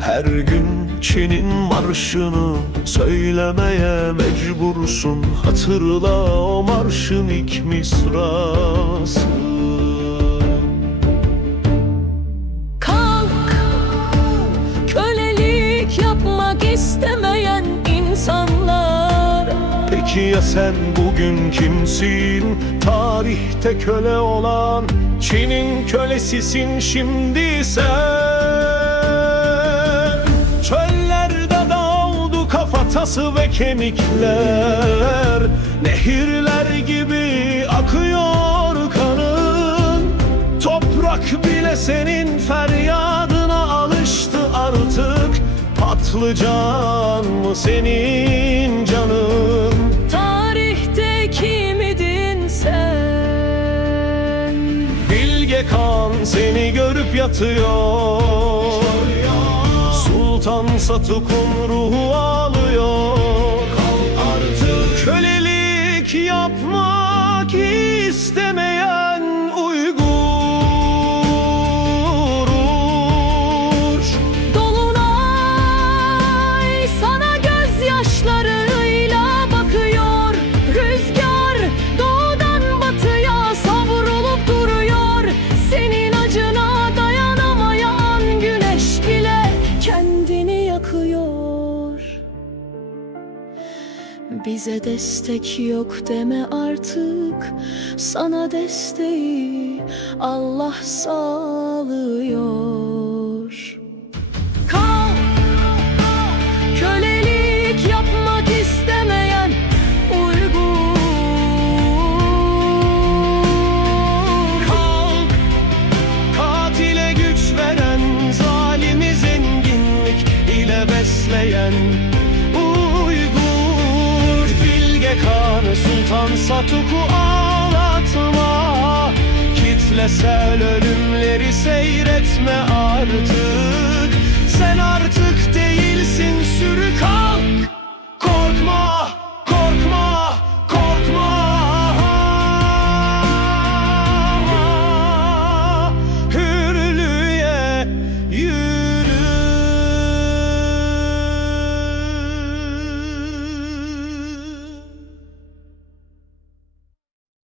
Her gün Çin'in marşını söylemeye mecbursun. Hatırla o marşın ilk mısrası. Kalk, kölelik yapmak istemeyen insanlar. Peki ya sen bugün kimsin? Tarihte köle olan Çin'in kölesisin şimdi sen. Çöllerde dağıldı kafatası ve kemikler, nehirler gibi akıyor kanın. Toprak bile senin feryadına alıştı artık. Patlıcan mı senin canın? Tarihte kimiydin sen? Bilge Kağan seni görüp yatıyor. Sultan Satuk'un ruhu ağlıyor. Kalk artık. Kölelik yapmak istemeyen Uygur. Dolunay sana gözyaşlarıyla bakıyor. Rüzgar doğudan batıya savrulup duruyor. Senin acına dayanamayan güneş bile kendini yakıyor. Bize destek yok deme artık. Sana desteği Allah sağlıyor. Kalk, kölelik yapmak istemeyen Uygur. Kalk, katile güç veren, zalimi zenginlik ile besleyen Uygur. Bilge Kağan'ı, Sultan Satuk'u ağlatma. Kitlesel ölümleri seyretme artık. Sen artık değilsin sürü, kalk.